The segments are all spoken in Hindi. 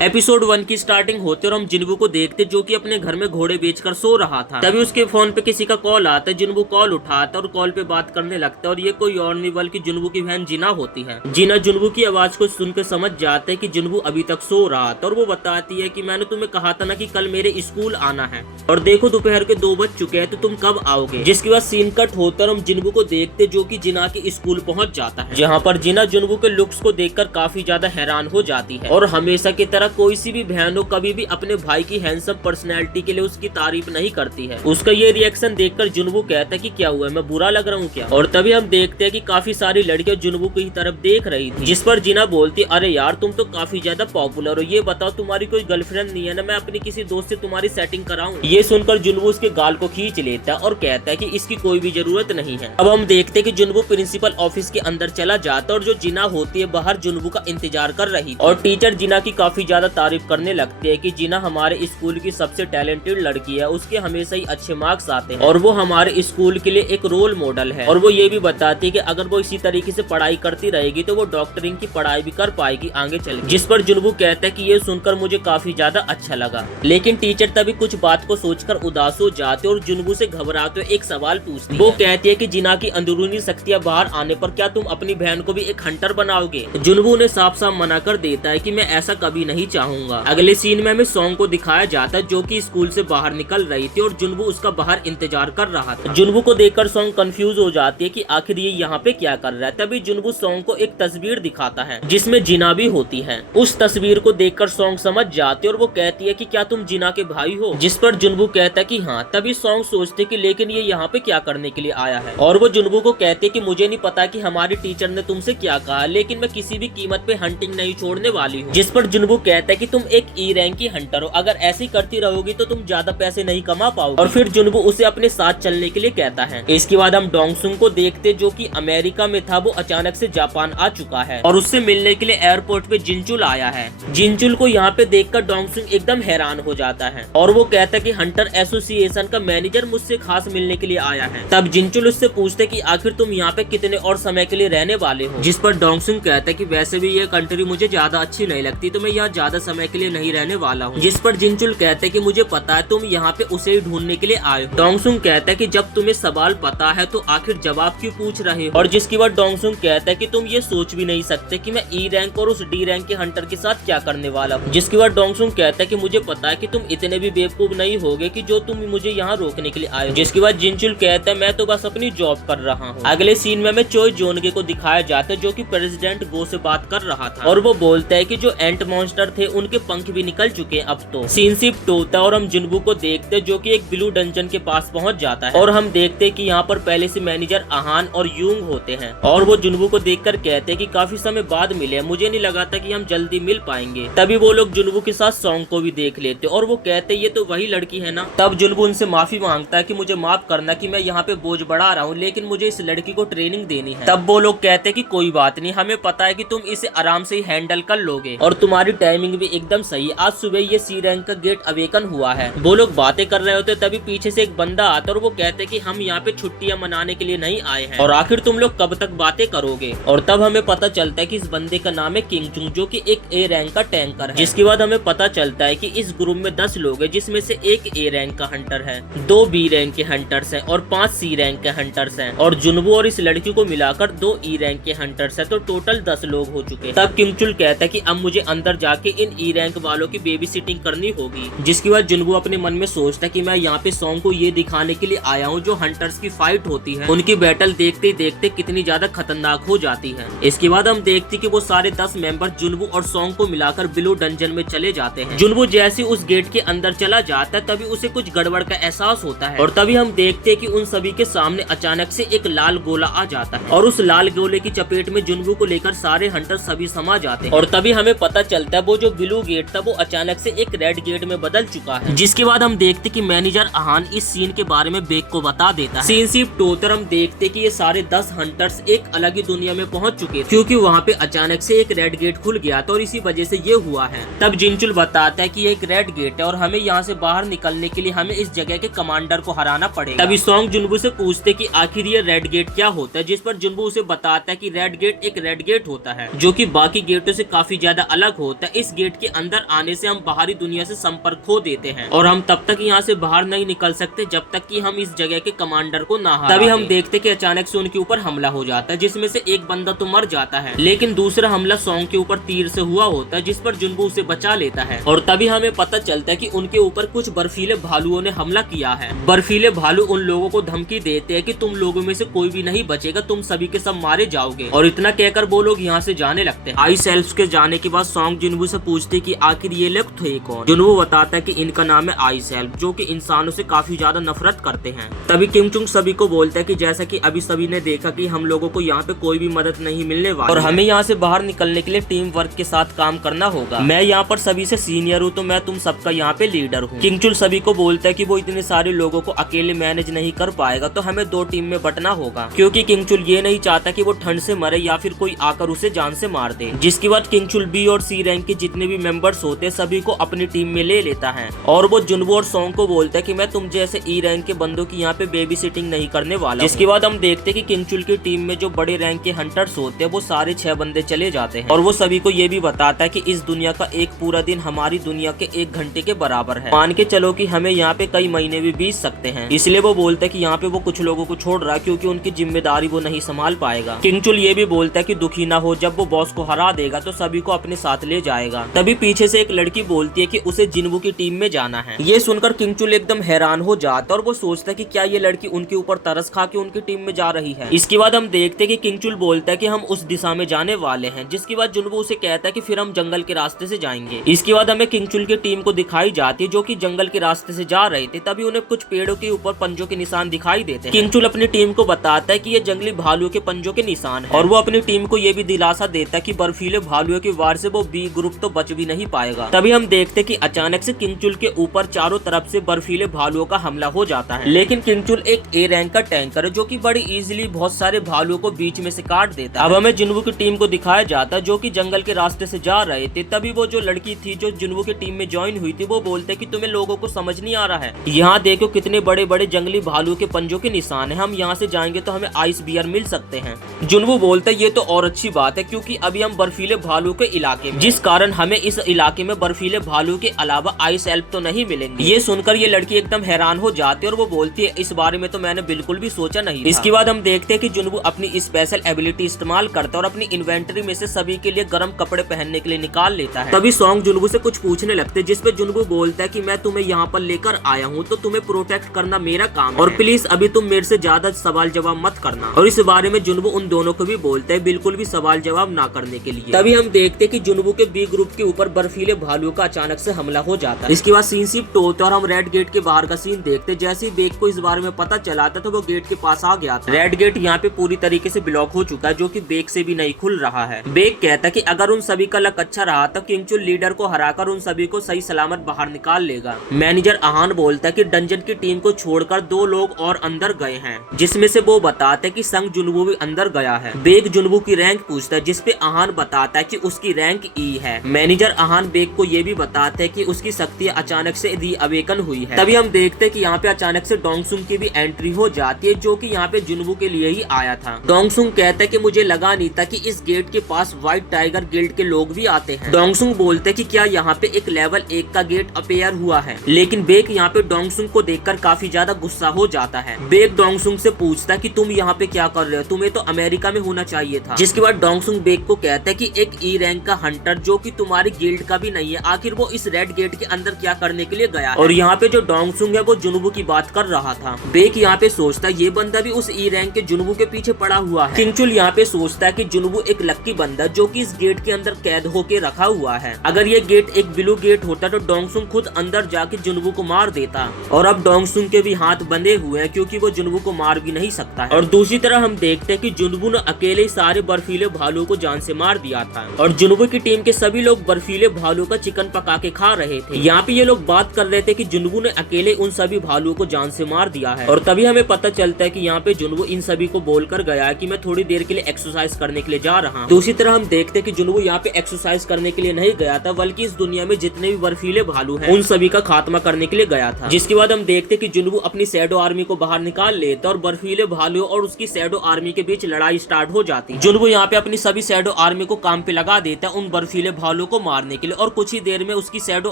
एपिसोड 1 की स्टार्टिंग होते और हम जिन्बू को देखते जो कि अपने घर में घोड़े बेचकर सो रहा था। तभी उसके फोन पे किसी का कॉल आता है। जिन्बू कॉल उठाता और कॉल पे बात करने लगता है और ये कोई और नहीं बल्कि जिन्बू की बहन जीना होती है। जीना जिन्बू की आवाज को सुनकर समझ जाते है कि जिन्बू अभी तक सो रहा था और वो बताती है कि मैंने तुम्हें कहा था ना कि कल मेरे स्कूल आना है और देखो दोपहर के 2 बज चुके हैं तो तुम कब आओगे। जिसके बाद सीन कट होता और हम जिन्बू को देखते जो कि जिना के स्कूल पहुंच जाता है, जहाँ पर जिना जिन्बू के लुक्स को देखकर काफी ज्यादा हैरान हो जाती है और हमेशा की तरह कोई सी भी बहन हो कभी भी अपने भाई की हैंडसम पर्सनैलिटी के लिए उसकी तारीफ नहीं करती है। उसका ये रिएक्शन देखकर जिन्बू कहता है कि क्या हुआ, मैं बुरा लग रहा हूँ क्या। और तभी हम देखते हैं कि काफी सारी लड़कियां जिन्बू की तरफ देख रही थी, जिस पर जिना बोलती अरे यार तुम तो काफी ज्यादा पॉपुलर हो, ये बताओ तुम्हारी कोई गर्लफ्रेंड नहीं है ना, मैं अपनी किसी दोस्त से तुम्हारी सेटिंग कराऊं। ये सुनकर जिन्बू उसके गाल को खींच लेता है और कहता है कि इसकी कोई भी जरूरत नहीं है। अब हम देखते हैं कि जिन्बू प्रिंसिपल ऑफिस के अंदर चला जाता है और जो जिना होती है बाहर जिन्बू का इंतजार कर रही और टीचर जिना की काफी ज्यादा तारीफ करने लगती है कि जिना हमारे स्कूल की सबसे टैलेंटेड लड़की है, उसके हमेशा ही अच्छे मार्क्स आते हैं और वो हमारे स्कूल के लिए एक रोल मॉडल है। और वो ये भी बताती है कि अगर वो इसी तरीके से पढ़ाई करती रहेगी तो वो डॉक्टरिंग की पढ़ाई भी कर पाएगी आगे चल। जिस पर जिन्बू कहता है कि ये सुनकर मुझे काफी ज्यादा अच्छा लगा। लेकिन टीचर तभी कुछ बात को सोचकर उदास हो जाते और जिन्बू से घबराते एक सवाल पूछती है। वो कहती है कि जिना की अंदरूनी शक्तियाँ बाहर आने पर क्या तुम अपनी बहन को भी एक हंटर बनाओगे। जिन्बू ने साफ साफ मना कर देता है कि मैं ऐसा कभी नहीं चाहूंगा। अगले सीन में हमें सॉन्ग को दिखाया जाता है जो कि स्कूल से बाहर निकल रही थी और जिन्बू उसका बाहर इंतजार कर रहा था। जिन्बू को देखकर सॉन्ग कंफ्यूज हो जाती है कि आखिर ये यहाँ पे क्या कर रहा है। तभी जिन्बू सॉन्ग को एक तस्वीर दिखाता है जिसमें जिना भी होती है। उस तस्वीर को देखकर सॉन्ग समझ जाती है और वो कहती है कि क्या तुम जिना के भाई हो। जिस पर जिन्बू कहता है कि हाँ। तभी सॉन्ग सोचते कि लेकिन ये यहाँ पे क्या करने के लिए आया है और वो जिन्बू को कहते कि मुझे नहीं पता कि हमारी टीचर ने तुमसे क्या कहा, लेकिन मैं किसी भी कीमत पे हंटिंग नहीं छोड़ने वाली हूँ। जिस पर जिन्बू कहता है कि तुम एक ई रैंक की हंटर हो, अगर ऐसी करती रहोगी तो तुम ज्यादा पैसे नहीं कमा पाओगे। और फिर जिन्बू उसे अपने साथ चलने के लिए कहता है। इसके बाद हम डोंगसुंग को देखते जो कि अमेरिका में था, वो अचानक से जापान आ चुका है और उससे मिलने के लिए एयरपोर्ट पे जिनचुल आया है। जिनचुल को यहाँ पे देखकर डोंगसुंग एकदम हैरान हो जाता है और वो कहता है कि हंटर एसोसिएशन का मैनेजर मुझसे खास मिलने के लिए आया है। तब जिनचुल उससे पूछते कि आखिर तुम यहाँ पे कितने और समय के लिए रहने वाले हो। जिस पर डोंगसुंग कहता है कि वैसे भी ये कंट्री मुझे ज्यादा अच्छी नहीं लगती तो मैं यहाँ ज्यादा समय के लिए नहीं रहने वाला हूँ। जिस पर जिनचुल कहते हैं कि मुझे पता है तुम यहाँ पे उसे ही ढूंढने के लिए आए हो। डोंगसुंग कहता है कि जब तुम्हें सवाल पता है तो आखिर जवाब क्यों पूछ रहे हो। और जिसके बाद डोंगसुंग कहता है कि तुम ये सोच भी नहीं सकते कि मैं ई रैंक और उस डी रैंक के हंटर के साथ क्या करने वाला हूँ। जिसके बाद डोंगसुंग कहता है कि मुझे पता है कि तुम इतने भी बेवकूफ नहीं होगे कि जो तुम मुझे यहाँ रोकने के लिए आए हो। जिसके बाद जिनचुल कहता है मैं तो बस अपनी जॉब कर रहा हूँ। अगले सीन में हमें चोई जोनगे को दिखाया जाता है जो कि प्रेसिडेंट गो से बात कर रहा था और वो बोलता है कि जो एंट मॉन्स्टर थे उनके पंख भी निकल चुके हैं अब तो। सीन शिफ्ट होता है और हम जिन्बू को देखते हैं जो कि एक ब्लू डंजन के पास पहुंच जाता है और हम देखते हैं कि यहाँ पर पहले से मैनेजर आहान और यूंग होते हैं और वो जिन्बू को देखकर कहते हैं कि काफी समय बाद मिले, मुझे नहीं लगा था कि हम जल्दी मिल पाएंगे। तभी वो लोग जिन्बू के साथ सॉन्ग को भी देख लेते और वो कहते ये तो वही लड़की है ना। तब जिन्बू उनसे माफी मांगता है कि मुझे माफ करना कि मैं यहाँ पे बोझ बढ़ा रहा हूँ, लेकिन मुझे इस लड़की को ट्रेनिंग देनी है। तब वो लोग कहते हैं कि कोई बात नहीं, हमें पता है कि तुम इसे आराम से हैंडल कर लोगे और तुम्हारी टाइमिंग भी एकदम सही। आज सुबह ये सी रैंक का गेट अवेकन हुआ है। वो लोग बातें कर रहे होते तभी पीछे से एक बंदा आता और वो कहते कि हम यहाँ पे छुट्टियां मनाने के लिए नहीं आए हैं और आखिर तुम लोग कब तक बातें करोगे। और तब हमें पता चलता है कि इस बंदे का नाम है किंगचुंग जो कि एक ए रैंक का टैंकर है। जिसके बाद हमें पता चलता है कि इस ग्रुप में 10 लोग हैं जिसमें से एक ए रैंक का हंटर है, 2 बी रैंक के हंटर्स हैं और 5 सी रैंक के हंटर्स हैं और जिन्बू और इस लड़की को मिलाकर 2 ई रैंक के हंटर्स हैं, तो टोटल 10 लोग हो चुके। तब किंगचुल कहता है कि अब मुझे अंदर जाके इन ई रैंक वालों की बेबी सिटिंग करनी होगी। जिसके बाद जिन्बू अपने मन में सोचता है कि मैं यहाँ पे सॉन्ग को ये दिखाने के लिए आया हूँ जो हंटर्स की फाइट होती है उनकी बैटल देखते ही देखते कितनी ज्यादा खतरनाक हो जाती है। इसके बाद हम देखते कि वो सारे 10 मेंबर जिन्बू और सॉन्ग को मिलाकर ब्लू डंजन में चले जाते हैं। जिन्बू जैसे उस गेट के अंदर चला जाता है तभी उसे कुछ गड़बड़ का एहसास होता है और तभी हम देखते कि उन सभी के सामने अचानक से एक लाल गोला आ जाता है और उस लाल गोले की चपेट में जिन्बू को लेकर सारे हंटर सभी समा जाते हैं और तभी हमें पता चलता है वो जो ब्लू गेट था वो अचानक से एक रेड गेट में बदल चुका है। जिसके बाद हम देखते कि मैनेजर आहान इस सीन के बारे में बेक को बता देता है। सीन शिफ्ट होकर हम देखते कि ये सारे 10 हंटर्स एक अलग ही दुनिया में पहुंच चुके थे क्योंकि वहाँ पे अचानक से एक रेड गेट खुल गया था और इसी वजह से ये हुआ है। तब जिनचुल बताता है कि ये एक रेड गेट है और हमें यहाँ से बाहर निकलने के लिए हमें इस जगह के कमांडर को हराना पड़ेगा। तभी सॉन्ग जिन्बू से पूछते कि आखिर ये रेड गेट क्या होता है। जिस पर जिन्बू उसे बताता है कि रेड गेट एक रेड गेट होता है जो कि बाकी गेटों से काफी ज्यादा अलग होता है। इस इस गेट के अंदर आने से हम बाहरी दुनिया से संपर्क खो देते हैं और हम तब तक यहाँ से बाहर नहीं निकल सकते जब तक कि हम इस जगह के कमांडर को ना हरा। तभी हम देखते कि अचानक से उनके ऊपर हमला हो जाता है, जिसमें से एक बंदा तो मर जाता है, लेकिन दूसरा हमला सॉन्ग के ऊपर तीर से हुआ होता है, जिस पर जुनवू उसे बचा लेता है। और तभी हमें पता चलता है कि उनके ऊपर कुछ बर्फीले भालुओं ने हमला किया है। बर्फीले भालू उन लोगों को धमकी देते हैं कि तुम लोगों में से कोई भी नहीं बचेगा, तुम सभी के सब मारे जाओगे। और इतना कहकर वो लोग यहाँ से जाने लगते हैं। आइस एल्फ्स के जाने के बाद सॉन्ग जुनवू से पूछते कि आखिर ये लोग थे कौन। जुनवू बताता है कि इनका नाम है आइस एल्फ, जो कि इंसानों से काफी ज्यादा नफरत करते हैं। तभी किंगचुंग सभी को बोलता है कि जैसा कि अभी सभी ने देखा कि हम लोगों को यहाँ पे कोई भी मदद नहीं मिलने वाली और हमें यहाँ से बाहर निकलने के लिए टीम वर्क के साथ काम करना होगा। मैं यहाँ पर सभी से सीनियर हूँ, तो मैं तुम सबका यहाँ पे लीडर हूँ। किंगचुंग सभी को बोलता है कि वो इतने सारे लोगों को अकेले मैनेज नहीं कर पाएगा, तो हमें 2 टीम में बंटना होगा, क्योंकि किंगचुल ये नहीं चाहता कि वो ठंड से मरे या फिर कोई आकर उसे जान से मार दे। जिसके बाद किंगचुल बी और सी रैंक के जितने भी मेंबर्स होते हैं सभी को अपनी टीम में ले लेता है और वो जुनवू और सॉन्ग को बोलता है कि मैं तुम जैसे ई रैंक के बंदों की यहाँ पे बेबी सिटिंग नहीं करने वाला। जिसके बाद हम देखते कि किंगचुल की टीम में जो बड़े रैंक के हंटर्स होते हैं वो सारे 6 बंदे चले जाते हैं और वो सभी को ये भी बताता है कि इस दुनिया का एक पूरा दिन हमारी दुनिया के 1 घंटे के बराबर है। मान के चलो कि हमें यहाँ पे कई महीने भी बीत सकते हैं। इसलिए वो बोलता है कि यहाँ पे वो कुछ लोगों को छोड़ रहा है क्योंकि उनकी जिम्मेदारी वो नहीं संभाल पाएगा। किंगचुल ये भी बोलता है कि दुखी ना हो, जब वो बॉस को हरा देगा तो सभी को अपने साथ ले जाएगा। तभी पीछे से एक लड़की बोलती है कि उसे जिनवू की टीम में जाना है। ये सुनकर किंगचुल एकदम हैरान हो जाता है और वो सोचता है कि क्या ये लड़की उनके ऊपर तरस खा के उनकी टीम में जा रही है। इसके बाद हम देखते हैं कि किंगचुल बोलता है कि हम उस दिशा में जाने वाले हैं, जिसके बाद जुनवू उसे कहता है कि फिर हम जंगल के रास्ते से जाएंगे। इसके बाद हमें किंगचुल की टीम को दिखाई जाती है जो कि जंगल के रास्ते से जा रहे थे। तभी उन्हें कुछ पेड़ों के ऊपर पंजों के निशान दिखाई देते हैं। किंगचुल अपनी टीम को बताता है कि ये जंगली भालुओं के पंजों के निशान है और वो अपनी टीम को ये भी दिलासा देता है कि बर्फीले भालुओं के वार से वो बी ग्रुप तो बच भी नहीं पाएगा। तभी हम देखते कि अचानक से किंगचुल के ऊपर चारों तरफ से बर्फीले भालुओं का हमला हो जाता है, लेकिन किंगचुल एक ए रैंक का टैंकर है जो कि बड़ी इजीली बहुत सारे भालुओं को बीच में से काट देता है। अब हमें जुनवू की टीम को दिखाया जाता है जो कि जंगल के रास्ते से जा रहे थे। तभी वो जो लड़की थी जो जुनवू की टीम में ज्वाइन हुई थी वो बोलते कि तुम्हें लोगों को समझ नहीं आ रहा है, यहाँ देखो कितने बड़े बड़े जंगली भालू के पंजों के निशान है, हम यहाँ से जाएंगे तो हमें आइस बियर मिल सकते हैं। जुनवू बोलता है ये तो और अच्छी बात है क्योंकि अभी हम बर्फीले भालू के इलाके में, जिस कारण हमें इस इलाके में बर्फीले भालू के अलावा आइस एल्फ तो नहीं मिलेंगे। ये सुनकर ये लड़की एकदम हैरान हो जाती है और वो बोलती है इस बारे में तो मैंने बिल्कुल भी सोचा नहीं था। इसके बाद हम देखते हैं कि जुनवू अपनी स्पेशल एबिलिटी इस्तेमाल करता है और अपनी इन्वेंटरी में से सभी के लिए गर्म कपड़े पहनने के लिए निकाल लेता है। तभी सॉन्ग जुनवू से कुछ पूछने लगते हैं जिसपे जुनवू बोलता है कि मैं तुम्हें यहाँ पर लेकर आया हूँ तो तुम्हें प्रोटेक्ट करना मेरा काम है और प्लीज अभी तुम मेरे से ज्यादा सवाल जवाब मत करना। और इस बारे में जुनवू उन दोनों को भी बोलता है बिल्कुल भी सवाल जवाब ना करने के लिए। तभी हम देखते कि जुनवू के बी ग्रुप के ऊपर बर्फीले भालुओं का अचानक से हमला हो जाता है। इसके बाद सीन शिफ्ट होता है और हम रेड गेट के बाहर का सीन देखते। जैसे ही बेक को इस बारे में पता चला था तो वो गेट के पास आ गया था। रेड गेट यहाँ पे पूरी तरीके से ब्लॉक हो चुका है जो कि बेक से भी नहीं खुल रहा है। बेक कहता है कि अगर उन सभी का लक अच्छा रहा तो किंगचुल लीडर को हराकर उन सभी को सही सलामत बाहर निकाल लेगा। मैनेजर आहान बोलता है कि डंजन की टीम को छोड़कर 2 लोग और अंदर गए हैं, जिसमें से वो बताते हैं कि संग जुनवू भी अंदर गया है। बेक जुनवू की रैंक पूछता है जिसपे आहान बताता है कि उसकी रैंक ई है। मैनेजर आहान बेक को ये भी बताते हैं कि उसकी शक्तियां अचानक से री अवेकन हुई है। तभी हम देखते हैं कि यहाँ पे अचानक से डोंगसुंग की भी एंट्री हो जाती है जो कि यहाँ पे जुनवू के लिए ही आया था। डोंगसुंग कहता है कि मुझे लगा नहीं था कि इस गेट के पास व्हाइट टाइगर गिल्ड के लोग भी आते हैं। डोंगसुंग बोलते कि क्या यहाँ पे एक लेवल 1 का गेट अपेयर हुआ है, लेकिन बेक यहाँ पे डोंगसुंग को देखकर काफी ज्यादा गुस्सा हो जाता है। बेक डोंगसुंग से पूछता है कि तुम यहाँ पे क्या कर रहे हो, तुम्हें तो अमेरिका में होना चाहिए था। जिसके बाद डोंगसुंग बेक को कहता है कि एक ई रैंक का हंटर जो कि तुम्हारी गिल्ड का भी नहीं है, आखिर वो इस रेड गेट के अंदर क्या करने के लिए गया है। और यहाँ पे जो डोंगसुंग है वो जुनवू की बात कर रहा था। बेक यहाँ पे सोचता है ये बंदा भी उस ई रैंक के जुनवू के पीछे पड़ा हुआ है। किंगचुल यहाँ पे सोचता है कि जुनवू एक लक्की बंदा जो कि इस गेट के अंदर कैद होके रखा हुआ है। अगर ये गेट एक ब्लू गेट होता तो डोंगसुंग खुद अंदर जाके जुनवू को मार देता, और अब डोंगसुंग के भी हाथ बंधे हुए हैं क्योंकि वो जुनवू को मार भी नहीं सकता है। और दूसरी तरह हम देखते हैं कि जुनवू ने अकेले ही सारे बर्फीले भालू को जान से मार दिया था और जुनवू की टीम के सभी लोग बर्फीले भालू का चिकन पका के खा रहे थे। यहाँ पे ये लोग बात कर रहे थे कि जुनवू ने अकेले उन सभी भालू को जान से मार दिया है। और तभी हमें पता चलता है कि यहाँ पे जुनवू इन सभी को बोलकर गया है कि मैं थोड़ी देर के लिए एक्सरसाइज करने के लिए जा रहा हूँ। दूसरी तरह हम देखते हैं कि जुनवू यहाँ पे एक्सरसाइज करने के लिए नहीं गया था, बल्कि इस दुनिया में जितने भी बर्फीले भालू हैं उन सभी का खात्मा करने के लिए गया था। जिसके बाद हम देखते हैं कि जुनवू अपनी शैडो आर्मी को बाहर निकाल लेता और बर्फीले भालू और उसकी शैडो आर्मी के बीच लड़ाई स्टार्ट हो जाती है। जुनवू यहाँ पे अपनी सभी शैडो आर्मी को काम पे लगा देता है उन बर्फीले भालू भालू को मारने के लिए और कुछ ही देर में उसकी शैडो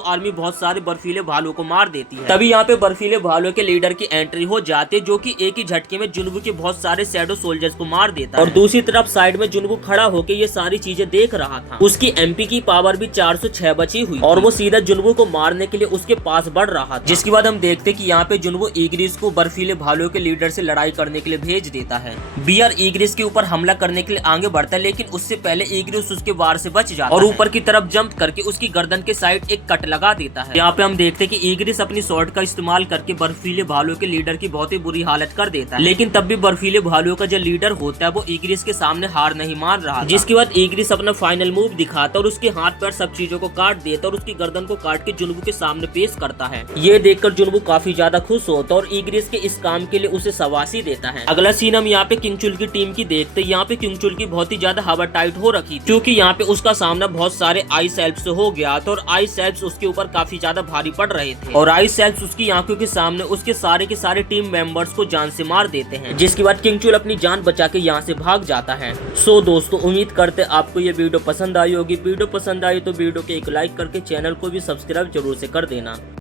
आर्मी बहुत सारे बर्फीले भालू को मार देती है। तभी यहाँ पे बर्फीले भालू के लीडर की एंट्री हो जाती है, जो कि एक ही झटके में जुनवू के बहुत सारे शैडो सोल्जर्स को मार देता है। और दूसरी तरफ साइड में जुनवू खड़ा होकर ये सारी चीजें देख रहा था। उसकी एमपी की पावर भी 406 बची हुई और वो सीधा जुनवू को मारने के लिए उसके पास बढ़ रहा था। जिसके बाद हम देखते कि यहाँ पे जुनवू ईग्रिस को बर्फीले भालू के लीडर से लड़ाई करने के लिए भेज देता है। बियर ईग्रिस के ऊपर हमला करने के लिए आगे बढ़ता है, लेकिन उससे पहले ईग्रिस उसके वार से बच जाता है और ऊपर की तरफ जंप करके उसकी गर्दन के साइड एक कट लगा देता है। यहाँ पे हम देखते हैं कि ईग्रिस अपनी स्वॉर्ड का इस्तेमाल करके बर्फीले भालू के लीडर की बहुत ही बुरी हालत कर देता है, लेकिन तब भी बर्फीले भालू का जो लीडर होता है वो ईग्रिस के सामने हार नहीं मान रहा। जिसके बाद ईग्रिस अपना फाइनल मूव दिखाता और उसके हाथ पैर सब चीजों को काट देता और उसकी गर्दन को काट के जुनवू के सामने पेश करता है। ये देखकर जुनवू काफी ज्यादा खुश होता और ईग्रिस के इस काम के लिए उसे शाबाशी देता है। अगला सीन हम यहाँ पे किंगचुल की टीम की देखते हैं। यहाँ पे किंगचुल की बहुत ही ज्यादा हवा टाइट हो रखी थी, क्योंकि यहाँ पे उसका सामना बहुत सारे आइस एल्प्स से हो गया था और आइस एल्प्स उसके ऊपर काफी ज्यादा भारी पड़ रहे थे और आइस एल्प्स उसकी आंखों के सामने उसके सारे के सारे टीम मेंबर्स को जान से मार देते हैं। जिसके बाद किंगचुल अपनी जान बचा के यहाँ से भाग जाता है। सो दोस्तों, उम्मीद करते आपको ये वीडियो पसंद आई होगी। वीडियो पसंद आई तो वीडियो के एक लाइक करके चैनल को भी सब्सक्राइब जरूर से कर देना।